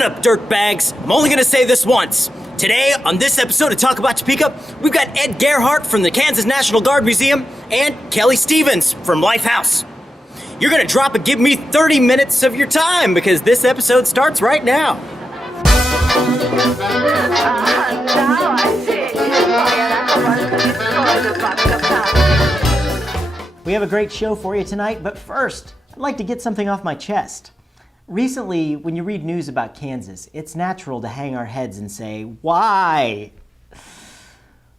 Listen up, dirtbags. I'm only gonna say this once. Today, on this episode of Talk About Topeka, we've got Ed Gerhardt from the Kansas National Guard Museum and Kelly Stevens from Lifehouse. You're gonna drop and give me 30 minutes of your time because this episode starts right now. Now I see. We have a great show for you tonight, but first, I'd like to get something off my chest. Recently, when you read news about Kansas, it's natural to hang our heads and say, why?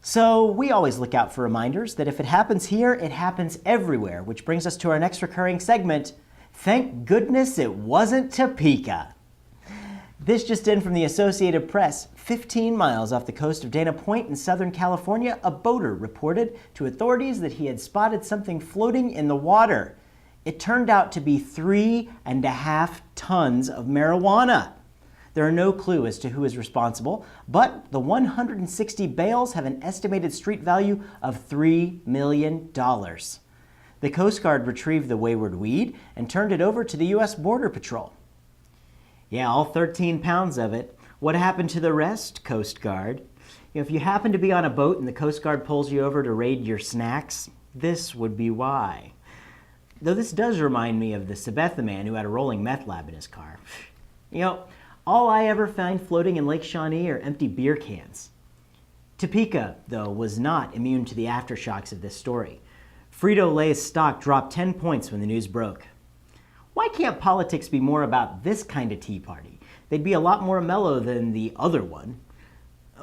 So we always look out for reminders that if it happens here, it happens everywhere, which brings us to our next recurring segment, Thank Goodness It Wasn't Topeka. This just in from the Associated Press. 15 miles off the coast of Dana Point in Southern California, a boater reported to authorities that he had spotted something floating in the water. It turned out to be 3.5 tons of marijuana. There are no clue as to who is responsible, but the 160 bales have an estimated street value of $3 million. The Coast Guard retrieved the wayward weed and turned it over to the U.S. Border Patrol. Yeah, all 13 pounds of it. What happened to the rest, Coast Guard? If you happen to be on a boat and the Coast Guard pulls you over to raid your snacks, this would be why. Though this does remind me of the Sabetha man who had a rolling meth lab in his car. All I ever find floating in Lake Shawnee are empty beer cans. Topeka, though, was not immune to the aftershocks of this story. Frito-Lay's stock dropped 10 points when the news broke. Why can't politics be more about this kind of tea party? They'd be a lot more mellow than the other one.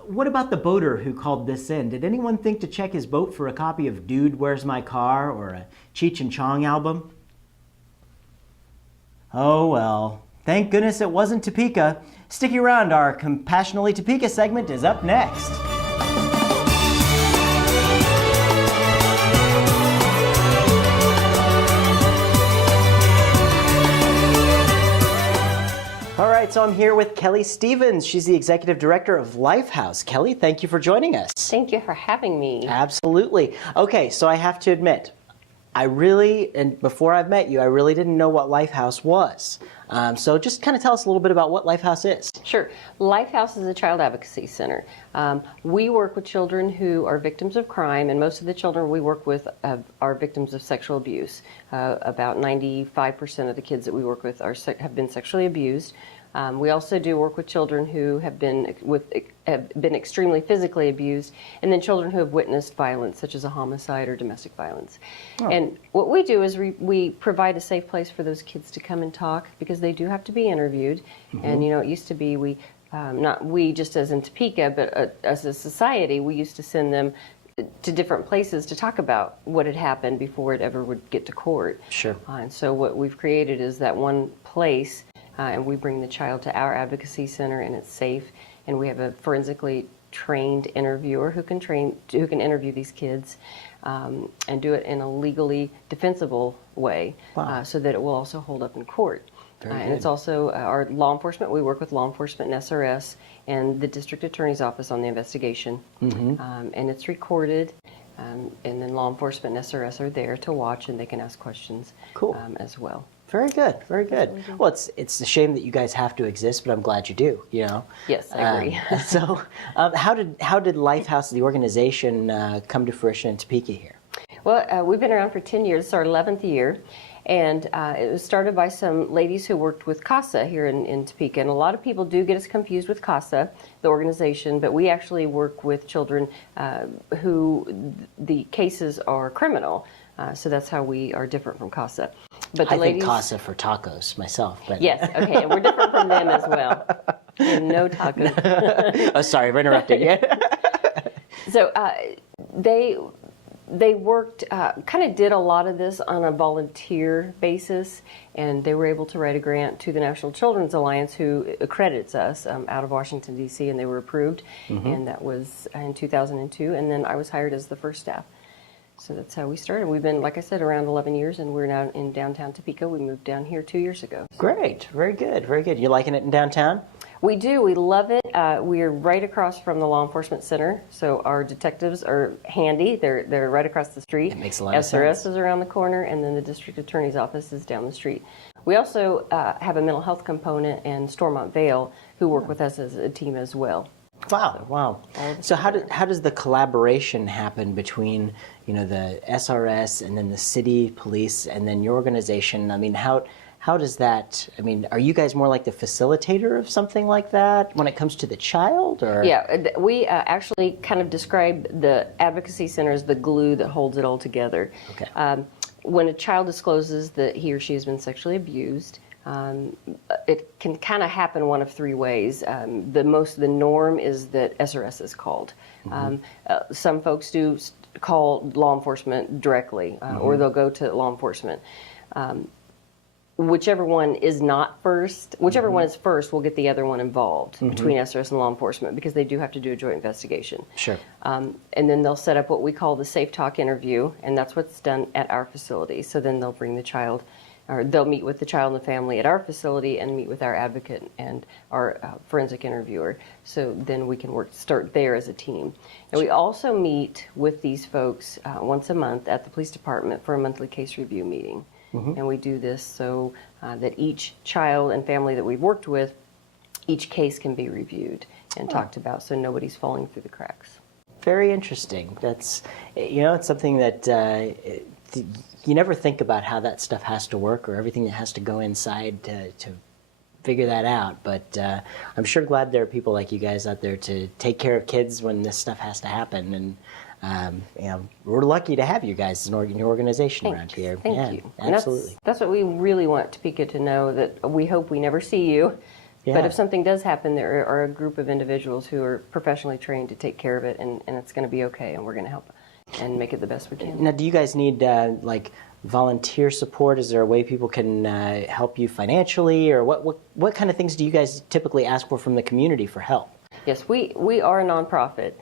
What about the boater who called this in? Did anyone think to check his boat for a copy of Dude, Where's My Car or a Cheech and Chong album? Oh well, thank goodness it wasn't Topeka. Stick around, our Compassionately Topeka segment is up next. All right, so I'm here with Kelly Stevens. She's the executive director of Lifehouse. Kelly, thank you for joining us. Thank you for having me. Absolutely. Okay, so I have to admit, and before I've met you, I really didn't know what Lifehouse was. So just kind of tell us a little bit about what Lifehouse is. Sure. Lifehouse is a child advocacy center. We work with children who are victims of crime, and most of the children we work with are victims of sexual abuse. About 95% of the kids that we work with have been sexually abused. We also do work with children who have been extremely physically abused, and then children who have witnessed violence, such as a homicide or domestic violence. Oh. And what we do is we provide a safe place for those kids to come and talk, because they do have to be interviewed. Mm-hmm. And it used to be not we just as in Topeka, but as a society, we used to send them to different places to talk about what had happened before it ever would get to court. Sure. And so what we've created is that one place. And we bring the child to our advocacy center, and it's safe. And we have a forensically trained interviewer who can interview these kids and do it in a legally defensible way. Wow. So that it will also hold up in court. And it's also our law enforcement. We work with law enforcement and SRS and the district attorney's office on the investigation. Mm-hmm. And it's recorded. And then law enforcement and SRS are there to watch, and they can ask questions. Cool. As well. Very good, very good. Well, it's a shame that you guys have to exist, but I'm glad you do. Yes, I agree. So, how did Lifehouse, the organization, come to fruition in Topeka here? Well, we've been around for 10 years. It's our 11th year, and it was started by some ladies who worked with CASA here in Topeka. And a lot of people do get us confused with CASA, the organization, but we actually work with children who the cases are criminal. So that's how we are different from CASA. But I think CASA for tacos myself. But yes, okay, and we're different from them as well. And no tacos. Oh, sorry for interrupting you. So they worked, kind of did a lot of this on a volunteer basis, and they were able to write a grant to the National Children's Alliance, who accredits us out of Washington, D.C., and they were approved. Mm-hmm. And that was in 2002, and then I was hired as the first staff. So that's how we started. We've been, like I said, around 11 years, and we're now in downtown Topeka. We moved down here 2 years ago. Great. Very good. Very good. You liking it in downtown? We do. We love it. We're right across from the Law Enforcement Center, so our detectives are handy. They're right across the street. It makes a lot of SRS sense. is around the corner, and then the District Attorney's office is down the street. We also have a mental health component in Stormont Vale who work with us as a team as well. Wow, wow. So how does the collaboration happen between, you know, the SRS and then the city police and then your organization? I mean, how does that, I mean, are you guys more like the facilitator of something like that when it comes to the child? Or? Yeah, we actually kind of describe the advocacy center as the glue that holds it all together. Okay. When a child discloses that he or she has been sexually abused, it can kind of happen one of three ways. The norm is that SRS is called. Some folks do call law enforcement directly, or they'll go to law enforcement. Whichever one is not first, whichever one is first, will get the other one involved between SRS and law enforcement, because they do have to do a joint investigation. Sure. And then they'll set up what we call the Safe Talk interview, and that's what's done at our facility. So then they'll bring the child, or they'll meet with the child and the family at our facility and meet with our advocate and our forensic interviewer. So then we can start there as a team. And we also meet with these folks once a month at the police department for a monthly case review meeting. And we do this so that each child and family that we've worked with, each case can be reviewed and talked about, so nobody's falling through the cracks. Very interesting. That's, you know, it's something that you never think about how that stuff has to work or everything that has to go inside to figure that out. But I'm sure glad there are people like you guys out there to take care of kids when this stuff has to happen. And you know, we're lucky to have you guys in your organization around here. Thank you. Absolutely. And that's what we really want Topeka to know, that we hope we never see you. Yeah. But if something does happen, there are a group of individuals who are professionally trained to take care of it, and it's going to be okay, and we're going to help and make it the best we can. Now, do you guys need like volunteer support? Is there a way people can help you financially, or what kind of things do you guys typically ask for from the community for help? Yes, we are a nonprofit,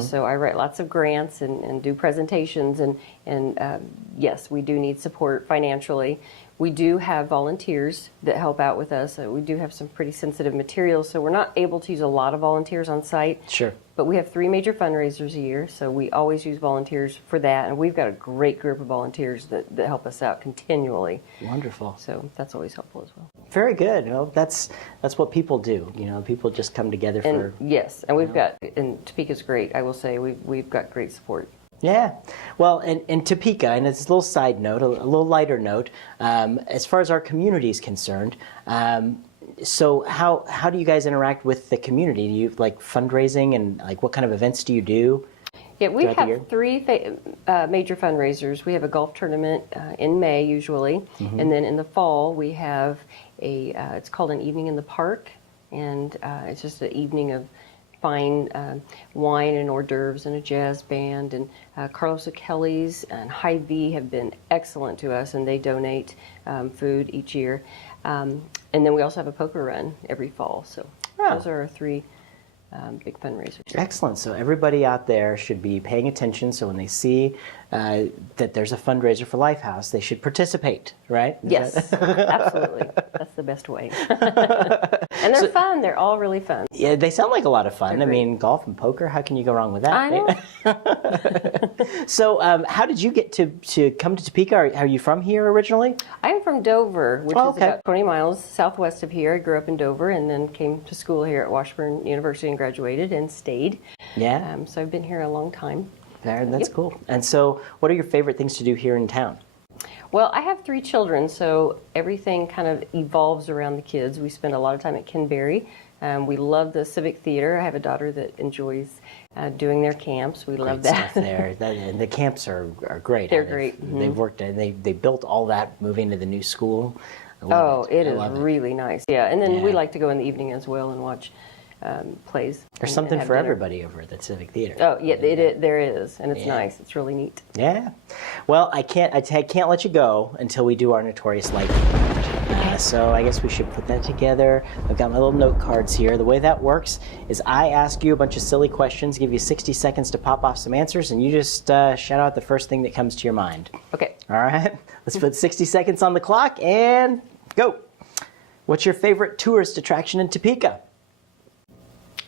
so I write lots of grants and do presentations, and yes, we do need support financially. We do have volunteers that help out with us. We do have some pretty sensitive materials, so we're not able to use a lot of volunteers on site. Sure. But we have 3 major fundraisers a year, so we always use volunteers for that, and we've got a great group of volunteers that help us out continually. Wonderful. So that's always helpful as well. Very good. Well, that's what people do. You know, people just come together for. And yes, and we've got, and Topeka's great. I will say we've got great support. Yeah. Well, and Topeka, and it's a little side note, a little lighter note, as far as our community is concerned. So how do you guys interact with the community? Do you like fundraising, and like what kind of events do you do? Yeah, we have 3 major fundraisers. We have a golf tournament in May usually, and then in the fall we have it's called an evening in the park, and it's just an evening of fine wine and hors d'oeuvres and a jazz band, and Carlos O'Kelly's and Hy-Vee have been excellent to us, and they donate food each year. And then we also have a poker run every fall. So those are our 3 big fundraisers. Excellent. So everybody out there should be paying attention. So when they see that there's a fundraiser for Lifehouse, they should participate, right? Yes, absolutely. That's the best way. And they're fun. They're all really fun. Yeah, they sound like a lot of fun. I mean, golf and poker, how can you go wrong with that? I know. So how did you get to come to Topeka? Are you from here originally? I'm from Dover, which is about 20 miles southwest of here. I grew up in Dover and then came to school here at Washburn University and graduated and stayed. Yeah. So I've been here a long time. That's cool. And so what are your favorite things to do here in town? Well, I have 3 children, so everything kind of evolves around the kids. We spend a lot of time at Kenberry. We love the Civic Theater. I have a daughter that enjoys doing their camps. We love that. Stuff there. And the camps are great. They're great. They've worked. They built all that moving to the new school. It is really nice. Yeah, and then we like to go in the evening as well and watch plays. There's something for everybody over at the Civic Theater. Oh yeah, there is, and it's nice. It's really neat. Yeah. Well, I can't let you go until we do our notorious lightning. So I guess we should put that together. I've got my little note cards here. The way that works is I ask you a bunch of silly questions, give you 60 seconds to pop off some answers, and you just shout out the first thing that comes to your mind. Okay. All right. Let's put 60 seconds on the clock and go. What's your favorite tourist attraction in Topeka?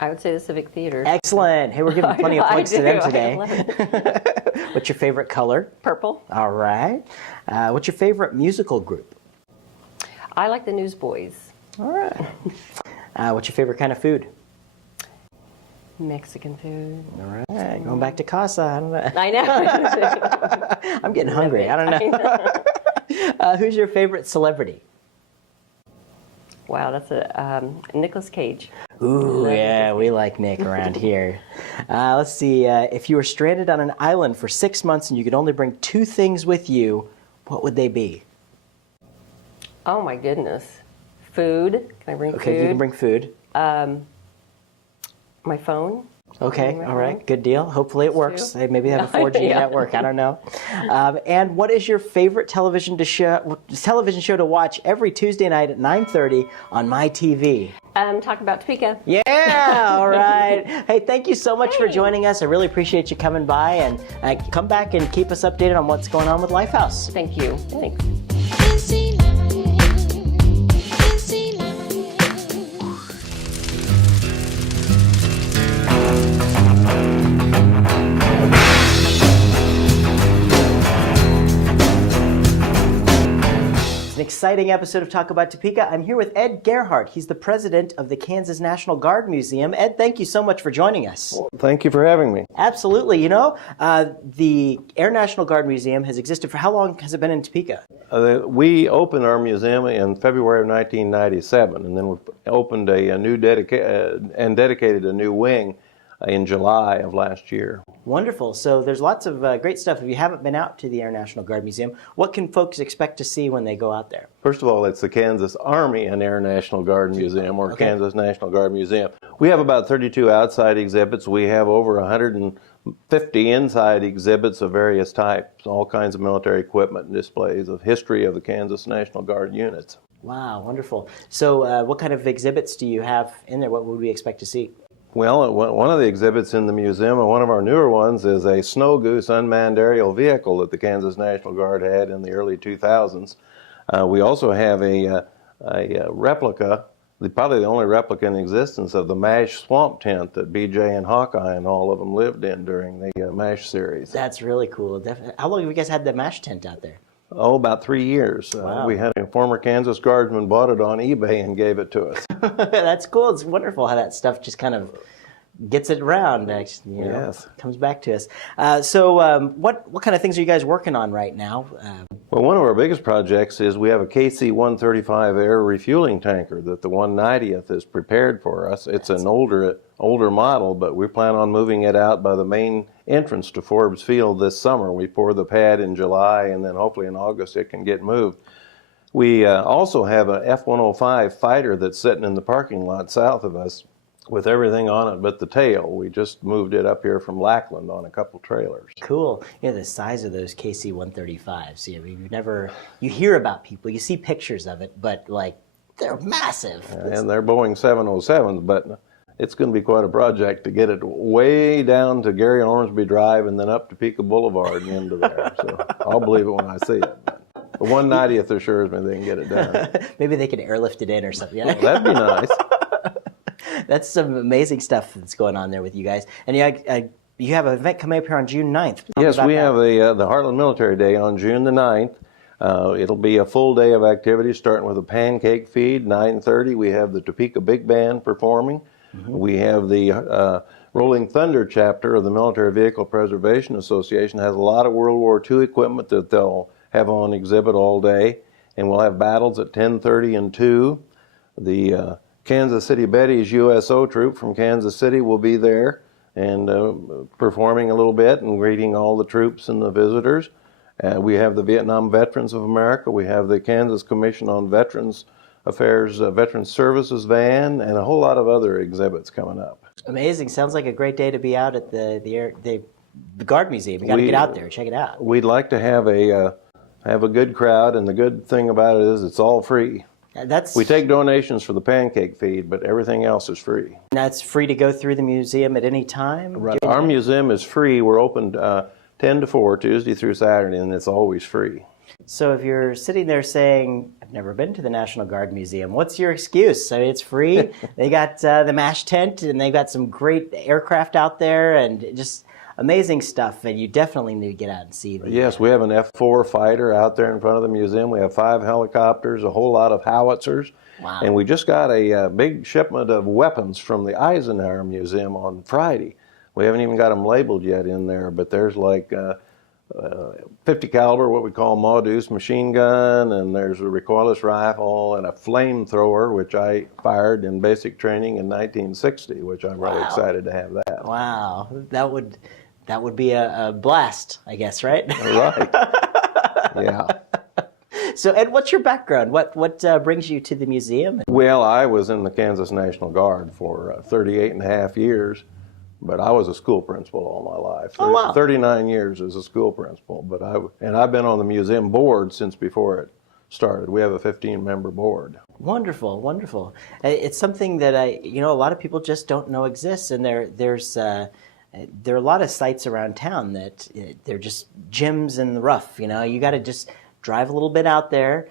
I would say the Civic Theater. Excellent. Hey, we're giving plenty of points to them today. I What's your favorite color? Purple. All right. What's your favorite musical group? I like the Newsboys. All right. What's your favorite kind of food? Mexican food. All right. Going back to casa. I don't know. I know. I'm getting hungry. I don't know. Who's your favorite celebrity? Wow, that's a Nicolas Cage. Ooh, yeah, we like Nick around here. Let's see. If you were stranded on an island for 6 months and you could only bring 2 things with you, what would they be? Oh my goodness. Food. Can I bring Okay, food? you can bring food. My phone. Okay, all right, good deal. Hopefully it works. too. Hey, maybe they have a 4G Yeah. network. I don't know. And what is your favorite television show to watch every Tuesday night at 9:30 on my TV? Talk about Topeka. Yeah, all right. Hey, thank you so much for joining us. I really appreciate you coming by, and come back and keep us updated on what's going on with Lifehouse. Thank you. Thanks. An exciting episode of Talk About Topeka. I'm here with Ed Gerhardt. He's the president of the Kansas National Guard Museum. Ed, thank you so much for joining us. Thank you for having me. Absolutely. You know, the Air National Guard Museum has existed for how long has it been in Topeka? We opened our museum in February of 1997, and then we opened a new dedicated a new wing in July of last year. Wonderful. So there's lots of great stuff. If you haven't been out to the Air National Guard Museum, what can folks expect to see when they go out there? First of all, it's the Kansas Army and Air National Guard Museum, or Okay. Kansas National Guard Museum. We have about 32 outside exhibits. We have over 150 inside exhibits of various types, all kinds of military equipment and displays of history of the Kansas National Guard units. Wow, wonderful. So what kind of exhibits do you have in there? What would we expect to see? Well, one of the exhibits in the museum, and one of our newer ones, is a Snow Goose unmanned aerial vehicle that the Kansas National Guard had in the early 2000s. We also have a replica, probably the only replica in existence, of the MASH swamp tent that BJ and Hawkeye and all of them lived in during the MASH series. That's really cool. How long have you guys had the MASH tent out there? Oh, about 3 years. Wow. We had a former Kansas Guardsman bought it on eBay and gave it to us. That's cool. It's wonderful how that stuff just kind of gets it around. You know, Yes. comes back to us. So what kind of things are you guys working on right now? Well, one of our biggest projects is we have a KC-135 air refueling tanker that the 190th is prepared for us. It's an older model, but we plan on moving it out by the main entrance to Forbes Field this summer. We pour the pad in July, and then hopefully in August it can get moved. We also have a F-105 fighter that's sitting in the parking lot south of us with everything on it but the tail. We just moved it up here from Lackland on a couple trailers. Cool. You know, the size of those KC-135s. You hear about people, you see pictures of it, but like they're massive. And they're Boeing 707s, but it's going to be quite a project to get it way down to Gary Ormsby Drive and then up to Topeka Boulevard and into there. So I'll believe it when I see it. The 190th assures me they can get it done. Maybe they could airlift it in or something. That'd be nice. That's some amazing stuff that's going on there with you guys. And you have an event coming up here on June 9th. Yes, we have the Heartland Military Day on June the 9th. It'll be a full day of activities, starting with a pancake feed, 9:30. We have the Topeka Big Band performing. Mm-hmm. We have the Rolling Thunder chapter of the Military Vehicle Preservation Association. Has a lot of World War II equipment that they'll have on exhibit all day. And we'll have battles at 10:30 and 2. The Kansas City Betty's USO troop from Kansas City will be there and performing a little bit and greeting all the troops and the visitors. We have the Vietnam Veterans of America. We have the Kansas Commission on Veterans Affairs, Veterans Services van, and a whole lot of other exhibits coming up. Amazing. Sounds like a great day to be out at the Guard Museum. You got to get out there and check it out. We'd like to have a good crowd, and the good thing about it is it's all free. We take donations for the pancake feed, but everything else is free. That's free to go through the museum at any time? Right. Our museum is free. We're open 10 to 4, Tuesday through Saturday, and it's always free. So if you're sitting there saying, I've never been to the National Guard Museum, what's your excuse? I mean, it's free. They got the MASH tent, and they've got some great aircraft out there, and just amazing stuff, and you definitely need to get out and see the. Yes, we have an F-4 fighter out there in front of the museum. We have 5 helicopters, a whole lot of howitzers. Wow. And we just got a big shipment of weapons from the Eisenhower Museum on Friday. We haven't even got them labeled yet in there, but there's like 50 caliber, what we call Maudus machine gun, and there's a recoilless rifle and a flamethrower, which I fired in basic training in 1960, which I'm really excited to have that. Wow, that would be a blast, I guess, right? Right. Yeah. So, Ed, what's your background? What brings you to the museum? Well, I was in the Kansas National Guard for 38 and a half years, but I was a school principal all my life. Oh, wow. 39 years as a school principal, but I've been on the museum board since before it started. We have a 15-member board. Wonderful, wonderful. It's something that a lot of people just don't know exists, and there are a lot of sites around town that they're just gems in the rough. You got to just drive a little bit out there,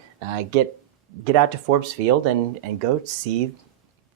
get out to Forbes Field, and go see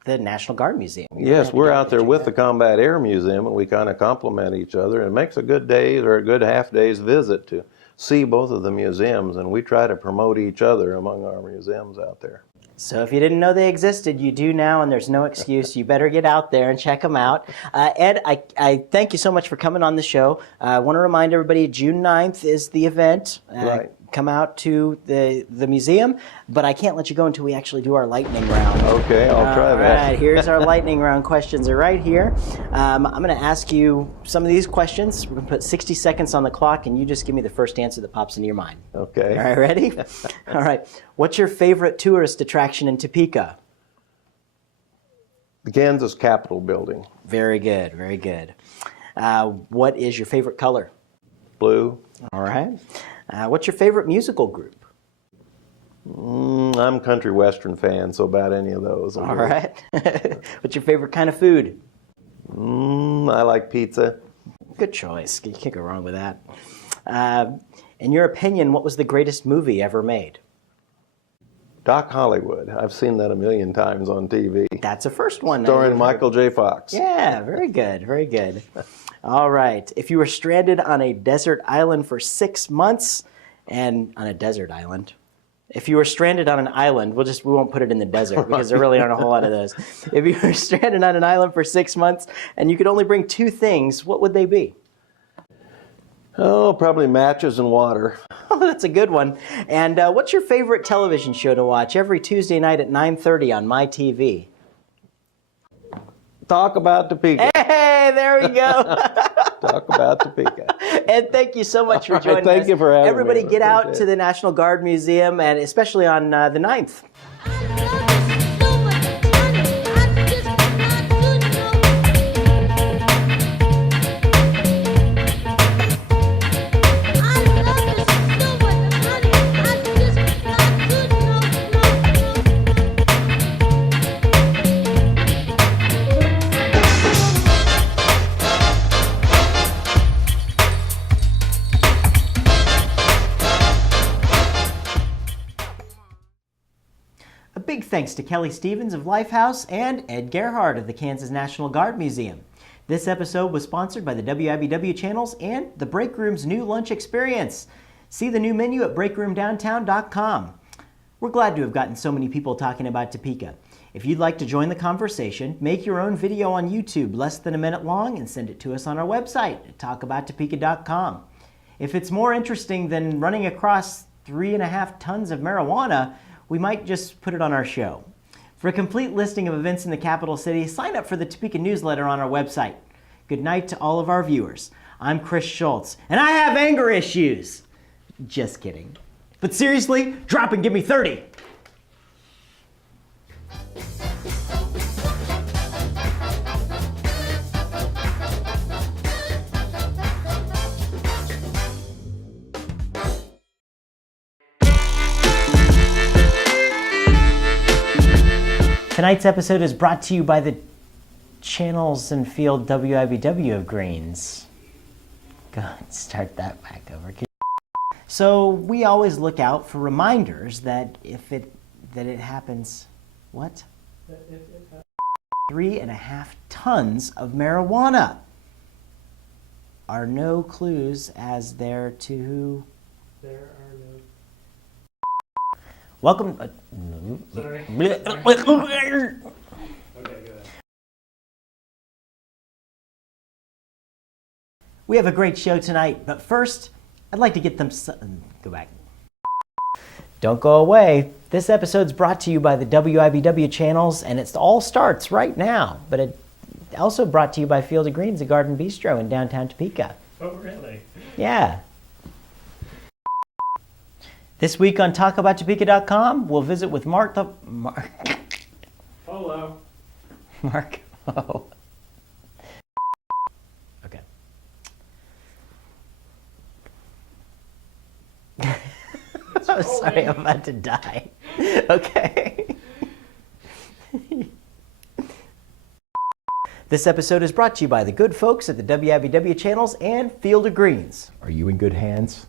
the National Guard Museum. Yes, we're out there with the Combat Air Museum, and we kind of complement each other. It makes a good day or a good half day's visit to see both of the museums, and we try to promote each other among our museums out there. So if you didn't know they existed, you do now, and there's no excuse. You better get out there and check them out. Ed, I thank you so much for coming on the show. I want to remind everybody, June 9th is the event. Right. Come out to the museum, but I can't let you go until we actually do our lightning round. Okay, I'll try that. All right, here's our lightning round questions. Are right here. I'm going to ask you some of these questions. We're going to put 60 seconds on the clock, and you just give me the first answer that pops into your mind. Okay. All right, ready? All right. What's your favorite tourist attraction in Topeka? The Kansas Capitol Building. Very good, very good. What is your favorite color? Blue. All right. What's your favorite musical group? I'm a country western fan, so about any of those. All right. What's your favorite kind of food? I like pizza. Good choice. You can't go wrong with that. In your opinion, what was the greatest movie ever made? Doc Hollywood. I've seen that a million times on TV. That's a first one. Starring Michael J. Fox. Yeah, very good, very good. All right. If you were stranded on a desert island for 6 months, and on a desert island, if you were stranded on an island, we won't put it in the desert because there really aren't a whole lot of those. If you were stranded on an island for 6 months and you could only bring 2 things, what would they be? Oh, probably matches and water. Oh, that's a good one. And what's your favorite television show to watch every Tuesday night at 9:30 on My TV? Talk about Topeka. Hey, there we go. Talk about Topeka. And thank you so much for joining us. Thank you for having me. Everybody get out Appreciate to the National Guard Museum, and especially on the 9th. A big thanks to Kelly Stevens of Lifehouse and Ed Gerhardt of the Kansas National Guard Museum. This episode was sponsored by the WIBW channels and the Break Room's new lunch experience. See the new menu at breakroomdowntown.com. We're glad to have gotten so many people talking about Topeka. If you'd like to join the conversation, make your own video on YouTube less than a minute long and send it to us on our website at talkabouttopeka.com. If it's more interesting than running across 3.5 tons of marijuana, we might just put it on our show. For a complete listing of events in the capital city, sign up for the Topeka newsletter on our website. Good night to all of our viewers. I'm Chris Schultz, and I have anger issues. Just kidding. But seriously, drop and give me 30. Tonight's episode is brought to you by the Channels and Field WIBW of Greens. Go ahead, start that back over. So we always look out for reminders that it happens. What? 3.5 tons of marijuana. are no clues as there to... There are no. Welcome... Sorry. Okay, go ahead. We have a great show tonight, but first, I'd like to get them... Go back. Don't go away. This episode's brought to you by the WIBW channels, and it all starts right now. But it also brought to you by Field of Greens, a garden bistro in downtown Topeka. Oh, really? Yeah. This week on TalkAboutTopeka.com, we'll visit with Mark. Hello. Mark. Oh. Okay. I'm sorry, I'm about to die. Okay. This episode is brought to you by the good folks at the WIBW channels and Field of Greens. Are you in good hands?